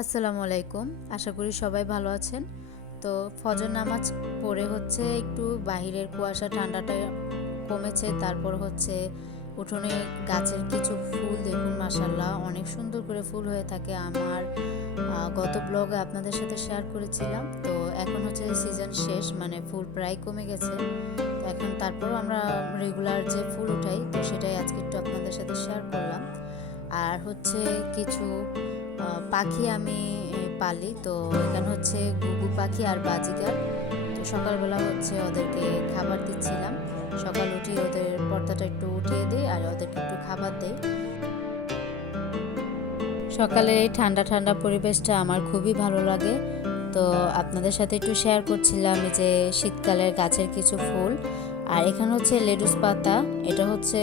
আসসালামু আলাইকুম। আশা করি সবাই ভালো আছেন। তো ফজর নামাজ পড়ে হচ্ছে একটু বাহিরের কুয়াশা, ঠান্ডাটা কমেছে। তারপর হচ্ছে উঠোনে গাছের কিছু ফুল দেখুন মাসাল্লাহ অনেক সুন্দর করে ফুল হয়ে থাকে। আমার গত ব্লগে আপনাদের সাথে শেয়ার করেছিলাম। তো এখন হচ্ছে সিজন শেষ মানে ফুল প্রায় কমে গেছে। এখন তারপরও আমরা রেগুলার যে ফুল উঠাই, তো সেটাই আজকে একটু আপনাদের সাথে শেয়ার করলাম। আর হচ্ছে কিছু পাখি আমি পালি। তো এখানে হচ্ছে গুগু পাখি আর বাজিগার। তো সকালবেলা হচ্ছে ওদেরকে খাবার দিচ্ছিলাম। সকাল উঠে ওদের পর্দাটা একটু উঠিয়ে দিই আর ওদেরকে একটু খাবার দিই। সকালের এই ঠান্ডা ঠান্ডা পরিবেশটা আমার খুবই ভালো লাগে। তো আপনাদের সাথে একটু শেয়ার করছিলাম যে শীতকালের গাছের কিছু ফুল। আর এখানে হচ্ছে লেডুস পাতা। এটা হচ্ছে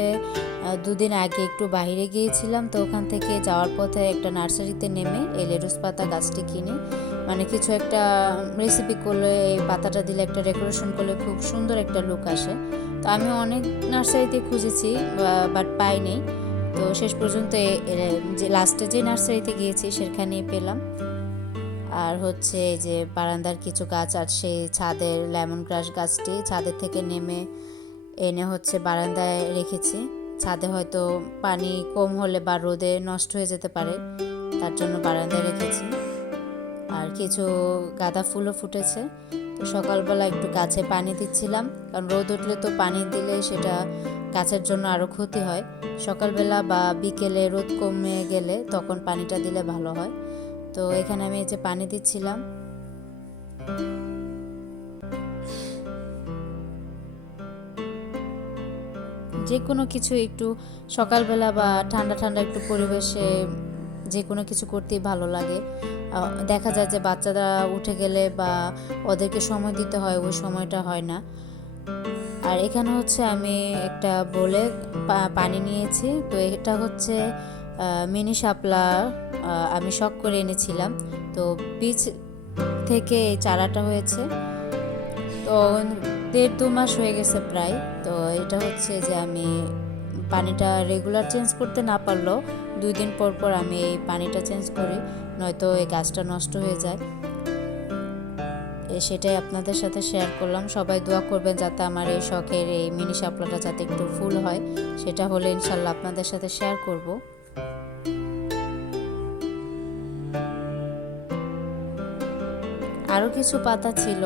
দুদিন আগে একটু বাইরে গিয়েছিলাম, তো ওখান থেকে যাওয়ার পথে একটা নার্সারিতে নেমে এই লেডুস পাতা গাছটি কিনে। মানে কিছু একটা রেসিপি করলে, এই পাতাটা দিলে, একটা ডেকোরেশন করলে খুব সুন্দর একটা লুক আসে। তো আমি অনেক নার্সারিতে খুঁজেছি বাট পাইনি। তো শেষ পর্যন্ত যে লাস্টে যে নার্সারিতে গিয়েছি, সেখানেই পেলাম। আর হচ্ছে এই যে বারান্দার কিছু গাছ আর সেই ছাদের লেমন গ্রাস গাছটি ছাদের থেকে নেমে এনে হচ্ছে বারান্দায় রেখেছি। ছাদে হয়তো পানি কম হলে বা রোদে নষ্ট হয়ে যেতে পারে, তার জন্য বারান্দায় রেখেছি। আর কিছু গাঁদা ফুলও ফুটেছে। তো সকালবেলা একটু গাছে পানি দিচ্ছিলাম, কারণ রোদ উঠলে তো পানি দিলে সেটা গাছের জন্য আরও ক্ষতি হয়। সকালবেলা বা বিকেলে রোদ কমে গেলে তখন পানিটা দিলে ভালো হয়। তো এখানে আমি এই যে পানি দিচ্ছিলাম। যে কোনো কিছু একটু সকালবেলা বা ঠান্ডা ঠান্ডা একটু পরিবেশে যে কোনো কিছু করতেই ভালো লাগে। দেখা যায় যে বাচ্চারা উঠে গেলে বা ওদেরকে সময় দিতে হয়, ওই সময়টা হয় না। আর এখানে হচ্ছে আমি একটা বলে পানি নিয়েছি। তো এটা হচ্ছে মিনি শাপলা আমি শখ করে এনেছিলাম। তো বীজ থেকে এই চারাটা হয়েছে। তো দেড় দু মাস হয়ে গেছে প্রায়। তো এটা হচ্ছে যে আমি পানিটা রেগুলার চেঞ্জ করতে না পারলেও দুই দিন পর পর আমি এই পানিটা চেঞ্জ করি, নয়তো এই গাছটা নষ্ট হয়ে যায়। সেটাই আপনাদের সাথে শেয়ার করলাম। সবাই দোয়া করবেন যাতে আমার এই শখের এই মিনি শাপলাটা যাতে একটু ফুল হয়। সেটা হলে ইনশাল্লাহ আপনাদের সাথে শেয়ার করব। আরও কিছু পাতা ছিল।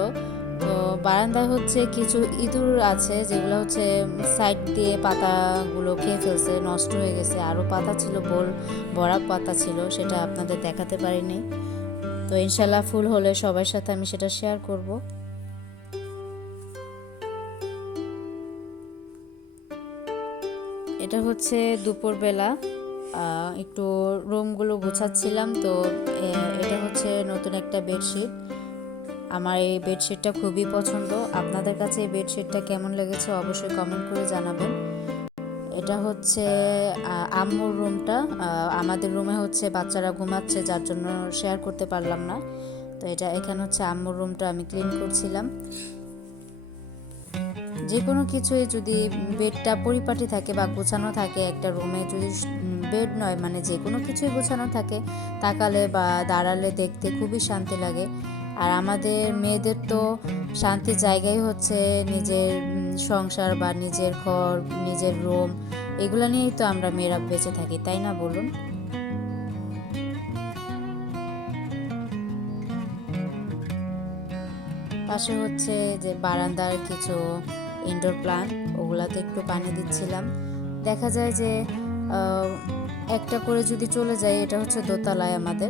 তো বারান্দায় হচ্ছে কিছু ইঁদুর আছে, যেগুলো হচ্ছে সাইড দিয়ে পাতাগুলো খেয়ে ফেলছে, নষ্ট হয়ে গেছে। আরও পাতা ছিল, বোল, বড়া পাতা ছিল, সেটা আপনাদের দেখাতে পারিনি। তো ইনশাল্লাহ ফুল হলে সবার সাথে আমি সেটা শেয়ার করব। এটা হচ্ছে দুপুরবেলা। একটু রুমগুলো গোছাচ্ছিলাম, তো এটা হচ্ছে নতুন একটা বেডশিট আমার এই বেডশিটটা খুবই পছন্দ। আপনাদের কাছে এই বেডশিটটা কেমন লেগেছে অবশ্যই কমেন্ট করে জানাবেন। এটা হচ্ছে আম্মুর রুমটা আমাদের রুমে হচ্ছে বাচ্চারা ঘুমাচ্ছে, যার জন্য শেয়ার করতে পারলাম না। তো এটা এখানে হচ্ছে আম্মুর রুমটা আমি ক্লিন করছিলাম। যে কোনো কিছুই যদি বেডটা পরিপাটি থাকে বা গোছানো থাকে, একটা রুমে যদি বেড নয় মানে যে কোনো কিছুই গোছানো থাকে, তাকালে বা দাঁড়ালে দেখতে খুবই শান্তি লাগে। আর আমাদের মেয়েদের তো শান্তির জায়গাই হচ্ছে নিজের সংসার বা নিজের ঘর, নিজের রুম, এগুলো নিয়েই তো আমরা মেয়েরা বেঁচে থাকি, তাই না বলুন? পাশে হচ্ছে যে বারান্দার কিছু ইনডোর প্লান্ট ওগুলাতে একটু পানি দিচ্ছিলাম। দেখা যায় যে একটা করে যদি চলে যায়, এটা হচ্ছে দোতলায় আমাদের।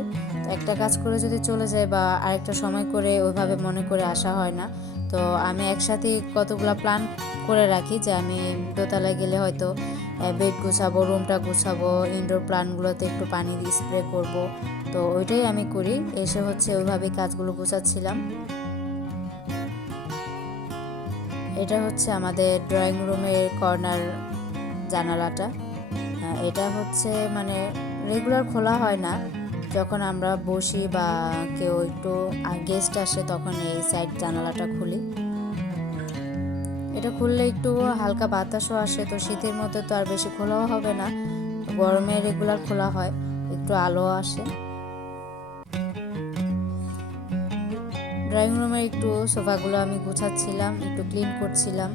একটা কাজ করে যদি চলে যায় বা আরেকটা সময় করে ওইভাবে মনে করে আসা হয় না। তো আমি একসাথে কতগুলো প্ল্যান করে রাখি যে আমি দোতলায় গেলে হয়তো বেড গুছাবো রুমটা গুছাবো ইনডোর প্ল্যান্টগুলোতে একটু পানি স্প্রে করব। তো ওইটাই আমি করি। এসে হচ্ছে ওইভাবে কাজগুলো গুছাচ্ছিলাম। এটা হচ্ছে আমাদের ড্রয়িং রুমের কর্নার জানালাটা। এটা হচ্ছে মানে রেগুলার খোলা হয় না। যখন আমরা বসি বা কেউ একটু গেস্ট আসে, তখন এই সাইড জানালাটা খুলি। এটা খুললে একটু হালকা বাতাসও আসে, তো শীতের মধ্যে তো আর বেশি খোলাও হবে না। গরমে রেগুলার খোলা হয়, একটু আলো আসে। ড্রয়িং রুমের একটু সোফাগুলো আমি গুছাচ্ছিলাম, একটু ক্লিন করছিলাম।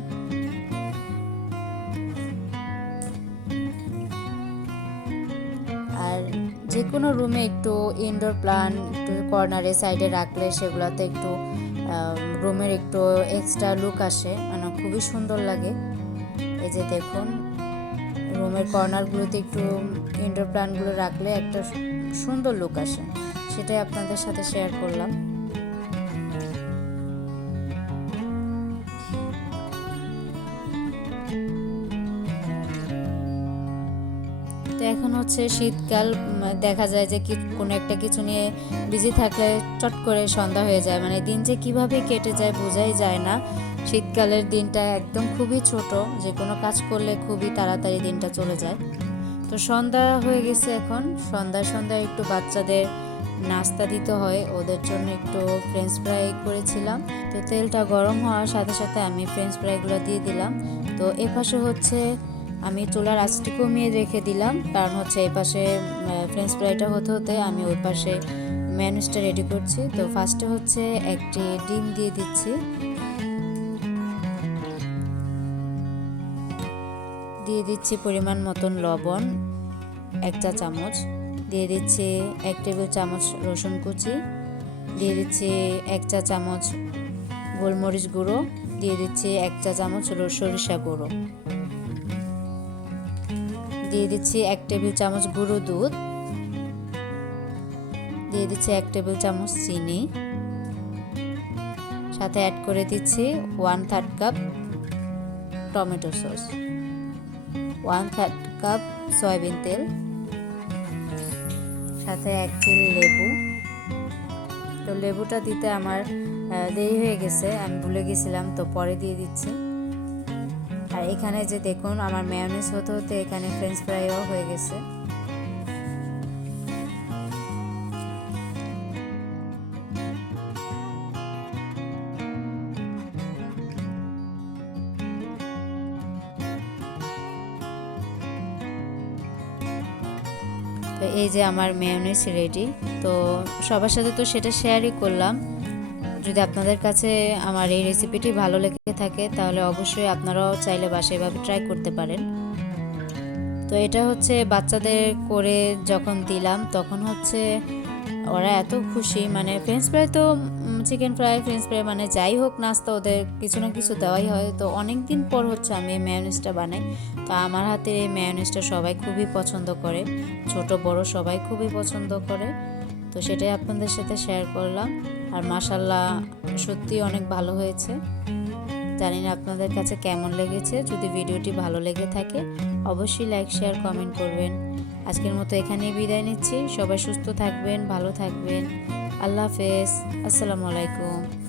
যে কোনো রুমে একটু ইনডোর প্লান্ট একটু কর্নারে সাইডে রাখলে সেগুলোতে একটু রুমের একটু এক্সট্রা লুক আসে। মানে খুবই সুন্দর লাগে। এই যে দেখুন রুমের কর্নারগুলোতে একটু ইনডোর প্লান্টগুলো রাখলে একটা সুন্দর লুক আসে। সেটাই আপনাদের সাথে শেয়ার করলাম। এখন হচ্ছে শীতকাল দেখা যায় যে কি, কোনো একটা কিছু নিয়ে বিজি থাকলে চট করে সন্ধ্যা হয়ে যায়। মানে দিন যে কীভাবে কেটে যায় বোঝাই যায় না। শীতকালের দিনটা একদম খুবই ছোট। যে কোনো কাজ করলে খুবই তাড়াতাড়ি দিনটা চলে যায়। তো সন্ধ্যা হয়ে গেছে এখন। সন্ধ্যা সন্ধ্যায় একটু বাচ্চাদের নাস্তা দিতে হয়। ওদের জন্য একটু ফ্রেঞ্চ ফ্রাই করেছিলাম। তো তেলটা গরম হওয়ার সাথে সাথে আমি ফ্রেঞ্চ ফ্রাইগুলো দিয়ে দিলাম। তো এ পাশে হচ্ছে আমি চুলার আঁচটি কমিয়ে রেখে দিলাম। কারণ হচ্ছে এই পাশে ফ্রেঞ্চ ফ্রাইটা হতে হতে আমি ওই পাশে ম্যানুসটা রেডি করছি। তো ফার্স্টে হচ্ছে একটি ডিম দিয়ে দিচ্ছি। দিয়ে দিচ্ছি পরিমাণ মতন লবণ, এক চা চামচ। দিয়ে দিচ্ছি এক টেবিল চামচ রসুন কুচি। দিয়ে দিচ্ছি এক চা চামচ গোলমরিচ গুঁড়ো। দিয়ে দিচ্ছি এক চা চামচ সরিষা গুঁড়ো। দিয়ে দিচ্ছি এক টেবিল চামচ গুঁড়ো দুধ। দিয়ে দিচ্ছি এক টেবিল চামচ চিনি। সাথে অ্যাড করে দিচ্ছি one third cup tomato sauce. One third cup soybean তেল। সাথে এক চিল লেবু। তো লেবুটা দিতে আমার দেরি হয়ে গেছে, আমি ভুলে গেছিলাম, তো পরে দিয়ে দিচ্ছি। আর এখানে যে দেখুন, আমার মেয়নিজ হতে হতে এখানে ফ্রেঞ্চ ফ্রাইও হয়ে গেছে। তো এই যে আমার মেয়নিজ রেডি তো সবার সাথে তো সেটা শেয়ারই করলাম। যদি আপনাদের কাছে আমার এই রেসিপিটি ভালো লেগে থাকে, তাহলে অবশ্যই আপনারাও চাইলে বাসায় এভাবে ট্রাই করতে পারেন। তো এটা হচ্ছে বাচ্চাদের করে যখন দিলাম, তখন হচ্ছে ওরা এত খুশি। মানে ফ্রেঞ্চ ফ্রাই তো চিকেন ফ্রাই ফ্রেঞ্চ ফ্রাই মানে যাই হোক নাস্তা ওদের কিছু না কিছু দেওয়াই হয়। তো অনেক দিন পর হচ্ছে আমি এই ম্যায়োনিজটা বানাই। তো আমার হাতের এই ম্যায়োনিজটা সবাই খুবই পছন্দ করে। ছোট, বড় সবাই খুবই পছন্দ করে। তো সেটাই আপনাদের সাথে শেয়ার করলাম। আর মাসাল্লাহ সত্যি অনেক ভালো হয়েছে। জানি না আপনাদের কাছে কেমন লেগেছে। যদি ভিডিওটি ভালো লেগে থাকে, অবশ্যই লাইক, শেয়ার, কমেন্ট করবেন। আজকের মতো এখানেই বিদায় নিচ্ছি। সবাই সুস্থ থাকবেন, ভালো থাকবেন। আল্লাহ হাফেজ। আসসালামু আলাইকুম।